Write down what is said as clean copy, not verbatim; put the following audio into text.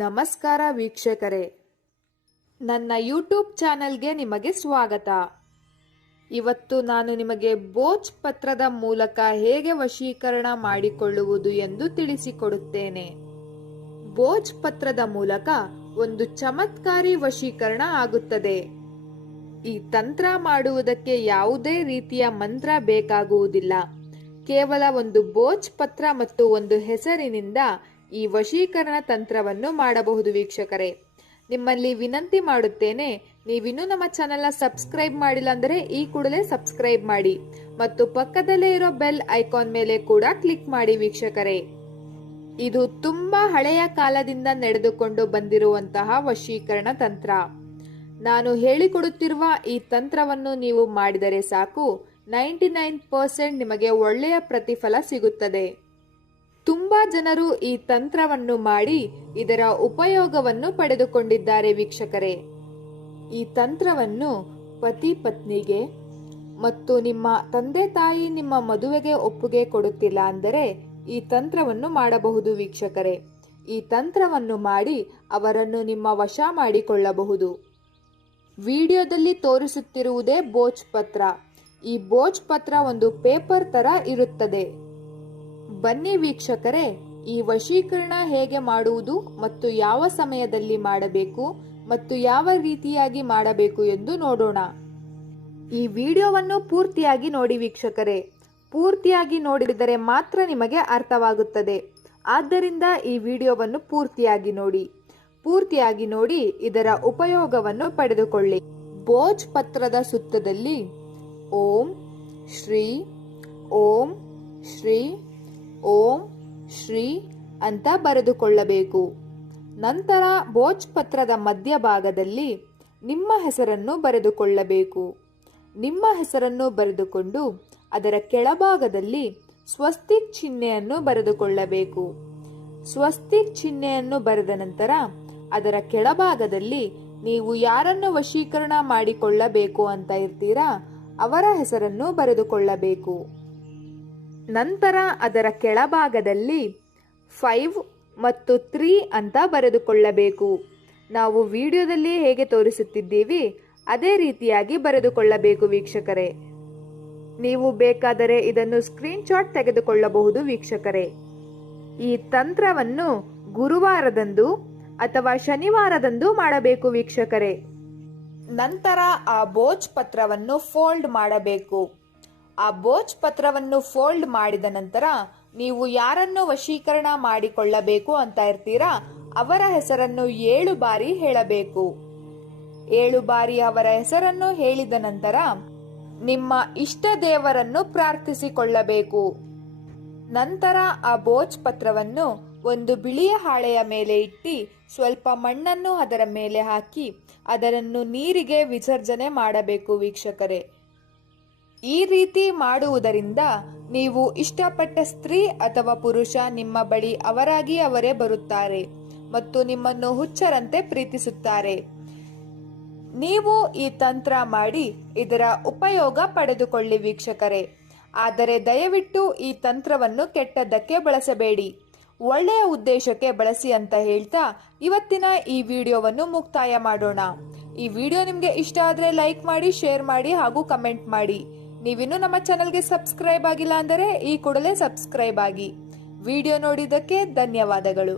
ನಮಸ್ಕಾರ ವೀಕ್ಷಕರೇ, ನನ್ನ ಯೂಟ್ಯೂಬ್ ಚಾನೆಲ್ಗೆ ನಿಮಗೆ ಸ್ವಾಗತ. ಇವತ್ತು ನಾನು ನಿಮಗೆ ಭೋಜ್ ಪತ್ರದ ಮೂಲಕ ಹೇಗೆ ವಶೀಕರಣ ಮಾಡಿಕೊಳ್ಳುವುದು ಎಂದು ತಿಳಿಸಿಕೊಡುತ್ತೇನೆ. ಭೋಜ್ ಪತ್ರದ ಮೂಲಕ ಒಂದು ಚಮತ್ಕಾರಿ ವಶೀಕರಣ ಆಗುತ್ತದೆ. ಈ ತಂತ್ರ ಮಾಡುವುದಕ್ಕೆ ಯಾವುದೇ ರೀತಿಯ ಮಂತ್ರ ಬೇಕಾಗುವುದಿಲ್ಲ. ಕೇವಲ ಒಂದು ಭೋಜ್ ಪತ್ರ ಮತ್ತು ಒಂದು ಹೆಸರಿನಿಂದ ಈ ವಶೀಕರಣ ತಂತ್ರವನ್ನು ಮಾಡಬಹುದು. ವೀಕ್ಷಕರೇ, ನಿಮ್ಮಲ್ಲಿ ವಿನಂತಿ ಮಾಡುತ್ತೇನೆ, ನೀವಿನ್ನೂ ನಮ್ಮ ಚಾನೆಲ್ನ ಸಬ್ಸ್ಕ್ರೈಬ್ ಮಾಡಿಲ್ಲ ಅಂದರೆ ಈ ಕೂಡಲೇ ಸಬ್ಸ್ಕ್ರೈಬ್ ಮಾಡಿ ಮತ್ತು ಪಕ್ಕದಲ್ಲೇ ಇರೋ ಬೆಲ್ ಐಕಾನ್ ಮೇಲೆ ಕೂಡ ಕ್ಲಿಕ್ ಮಾಡಿ. ವೀಕ್ಷಕರೇ, ಇದು ತುಂಬಾ ಹಳೆಯ ಕಾಲದಿಂದ ನಡೆದುಕೊಂಡು ಬಂದಿರುವಂತಹ ವಶೀಕರಣ ತಂತ್ರ. ನಾನು ಹೇಳಿಕೊಡುತ್ತಿರುವ ಈ ತಂತ್ರವನ್ನು ನೀವು ಮಾಡಿದರೆ ಸಾಕು, 99% ನಿಮಗೆ ಒಳ್ಳೆಯ ಪ್ರತಿಫಲ ಸಿಗುತ್ತದೆ. ತುಂಬಾ ಜನರು ಈ ತಂತ್ರವನ್ನು ಮಾಡಿ ಇದರ ಉಪಯೋಗವನ್ನು ಪಡೆದುಕೊಂಡಿದ್ದಾರೆ. ವೀಕ್ಷಕರೇ, ಈ ತಂತ್ರವನ್ನು ಪತಿ ಪತ್ನಿಗೆ ಮತ್ತು ನಿಮ್ಮ ತಂದೆ ತಾಯಿ ನಿಮ್ಮ ಮದುವೆಗೆ ಒಪ್ಪಿಗೆ ಕೊಡುತ್ತಿಲ್ಲ ಅಂದರೆ ಈ ತಂತ್ರವನ್ನು ಮಾಡಬಹುದು. ವೀಕ್ಷಕರೇ, ಈ ತಂತ್ರವನ್ನು ಮಾಡಿ ಅವರನ್ನು ನಿಮ್ಮ ವಶ ಮಾಡಿಕೊಳ್ಳಬಹುದು. ವಿಡಿಯೋದಲ್ಲಿ ತೋರಿಸುತ್ತಿರುವುದೇ ಭೋಜ್ ಪತ್ರ. ಈ ಭೋಜ್ ಪತ್ರ ಒಂದು ಪೇಪರ್ ತರ ಇರುತ್ತದೆ. ಬನ್ನಿ ವೀಕ್ಷಕರೇ, ಈ ವಶೀಕರಣ ಹೇಗೆ ಮಾಡುವುದು ಮತ್ತು ಯಾವ ಸಮಯದಲ್ಲಿ ಮಾಡಬೇಕು ಮತ್ತು ಯಾವ ರೀತಿಯಾಗಿ ಮಾಡಬೇಕು ಎಂದು ನೋಡೋಣ. ಈ ವಿಡಿಯೋವನ್ನು ಪೂರ್ತಿಯಾಗಿ ನೋಡಿ ವೀಕ್ಷಕರೇ. ಪೂರ್ತಿಯಾಗಿ ನೋಡಿದರೆ ಮಾತ್ರ ನಿಮಗೆ ಅರ್ಥವಾಗುತ್ತದೆ. ಆದ್ದರಿಂದ ಈ ವಿಡಿಯೋವನ್ನು ಪೂರ್ತಿಯಾಗಿ ನೋಡಿ. ಪೂರ್ತಿಯಾಗಿ ನೋಡಿ ಇದರ ಉಪಯೋಗವನ್ನು ಪಡೆದುಕೊಳ್ಳಿ. ಭೋಜ್ ಪತ್ರದ ಸುತ್ತದಲ್ಲಿ ಓಂ ಶ್ರೀ ಓಂ ಶ್ರೀ ಓಂ ಶ್ರೀ ಅಂತ ಬರೆದುಕೊಳ್ಳಬೇಕು. ನಂತರ ಭೋಜ್ ಪತ್ರದ ಮಧ್ಯಭಾಗದಲ್ಲಿ ನಿಮ್ಮ ಹೆಸರನ್ನು ಬರೆದುಕೊಳ್ಳಬೇಕು. ನಿಮ್ಮ ಹೆಸರನ್ನು ಬರೆದುಕೊಂಡು ಅದರ ಕೆಳಭಾಗದಲ್ಲಿ ಸ್ವಸ್ತಿಕ್ ಚಿಹ್ನೆಯನ್ನು ಬರೆದುಕೊಳ್ಳಬೇಕು. ಸ್ವಸ್ತಿಕ್ ಚಿಹ್ನೆಯನ್ನು ಬರೆದ ನಂತರ ಅದರ ಕೆಳಭಾಗದಲ್ಲಿ ನೀವು ಯಾರನ್ನು ವಶೀಕರಣ ಮಾಡಿಕೊಳ್ಳಬೇಕು ಅಂತ ಇರ್ತೀರಾ ಅವರ ಹೆಸರನ್ನು ಬರೆದುಕೊಳ್ಳಬೇಕು. ನಂತರ ಅದರ ಕೆಳಭಾಗದಲ್ಲಿ 5 ಮತ್ತು 3 ಅಂತ ಬರೆದುಕೊಳ್ಳಬೇಕು. ನಾವು ವಿಡಿಯೋದಲ್ಲಿ ಹೇಗೆ ತೋರಿಸುತ್ತಿದ್ದೀವಿ ಅದೇ ರೀತಿಯಾಗಿ ಬರೆದುಕೊಳ್ಳಬೇಕು. ವೀಕ್ಷಕರೇ, ನೀವು ಬೇಕಾದರೆ ಇದನ್ನು ಸ್ಕ್ರೀನ್ ಶಾಟ್ ತೆಗೆದುಕೊಳ್ಳಬಹುದು. ವೀಕ್ಷಕರೇ, ಈ ತಂತ್ರವನ್ನು ಗುರುವಾರದಂದು ಅಥವಾ ಶನಿವಾರದಂದು ಮಾಡಬೇಕು. ವೀಕ್ಷಕರೇ, ನಂತರ ಆ ಭೋಜ್ ಪತ್ರವನ್ನು ಫೋಲ್ಡ್ ಮಾಡಬೇಕು. ಆ ಭೋಜ್ ಪತ್ರವನ್ನು ಫೋಲ್ಡ್ ಮಾಡಿದ ನಂತರ ನೀವು ಯಾರನ್ನು ವಶೀಕರಣ ಮಾಡಿಕೊಳ್ಳಬೇಕು ಅಂತ ಇರ್ತೀರಾ ಅವರ ಹೆಸರನ್ನು 7 ಬಾರಿ ಹೇಳಬೇಕು. 7 ಬಾರಿ ಅವರ ಹೆಸರನ್ನು ಹೇಳಿದ ನಂತರ ನಿಮ್ಮ ಇಷ್ಟ ದೇವರನ್ನು ಪ್ರಾರ್ಥಿಸಿಕೊಳ್ಳಬೇಕು. ನಂತರ ಆ ಭೋಜ್ ಪತ್ರವನ್ನು ಒಂದು ಬಿಳಿಯ ಹಾಳೆಯ ಮೇಲೆ ಇಟ್ಟು ಸ್ವಲ್ಪ ಮಣ್ಣನ್ನು ಅದರ ಮೇಲೆ ಹಾಕಿ ಅದನ್ನು ನೀರಿಗೆ ವಿಸರ್ಜನೆ ಮಾಡಬೇಕು. ವೀಕ್ಷಕರೇ, ಈ ರೀತಿ ಮಾಡುವುದರಿಂದ ನೀವು ಇಷ್ಟಪಟ್ಟ ಸ್ತ್ರೀ ಅಥವಾ ಪುರುಷ ನಿಮ್ಮ ಬಳಿ ಅವರಾಗಿ ಅವರೇ ಬರುತ್ತಾರೆ ಮತ್ತು ನಿಮ್ಮನ್ನು ಹುಚ್ಚರಂತೆ ಪ್ರೀತಿಸುತ್ತಾರೆ. ನೀವು ಈ ತಂತ್ರ ಮಾಡಿ ಇದರ ಉಪಯೋಗ ಪಡೆದುಕೊಳ್ಳಿ. ವೀಕ್ಷಕರೇ, ಆದರೆ ದಯವಿಟ್ಟು ಈ ತಂತ್ರವನ್ನು ಕೆಟ್ಟದ್ದಕ್ಕೆ ಬಳಸಬೇಡಿ, ಒಳ್ಳೆಯ ಉದ್ದೇಶಕ್ಕೆ ಬಳಸಿ ಅಂತ ಹೇಳ್ತಾ ಇವತ್ತಿನ ಈ ವಿಡಿಯೋವನ್ನು ಮುಕ್ತಾಯ ಮಾಡೋಣ. ಈ ವಿಡಿಯೋ ನಿಮಗೆ ಇಷ್ಟ ಆದರೆ ಲೈಕ್ ಮಾಡಿ, ಶೇರ್ ಮಾಡಿ ಹಾಗೂ ಕಮೆಂಟ್ ಮಾಡಿ. ನೀವಿನ್ನೂ ನಮ್ಮ ಚಾನೆಲ್ಗೆ ಸಬ್ಸ್ಕ್ರೈಬ್ ಆಗಿಲ್ಲ ಅಂದರೆ ಈ ಕೂಡಲೇ ಸಬ್ಸ್ಕ್ರೈಬ್ ಆಗಿ. ವಿಡಿಯೋ ನೋಡಿದ್ದಕ್ಕೆ ಧನ್ಯವಾದಗಳು.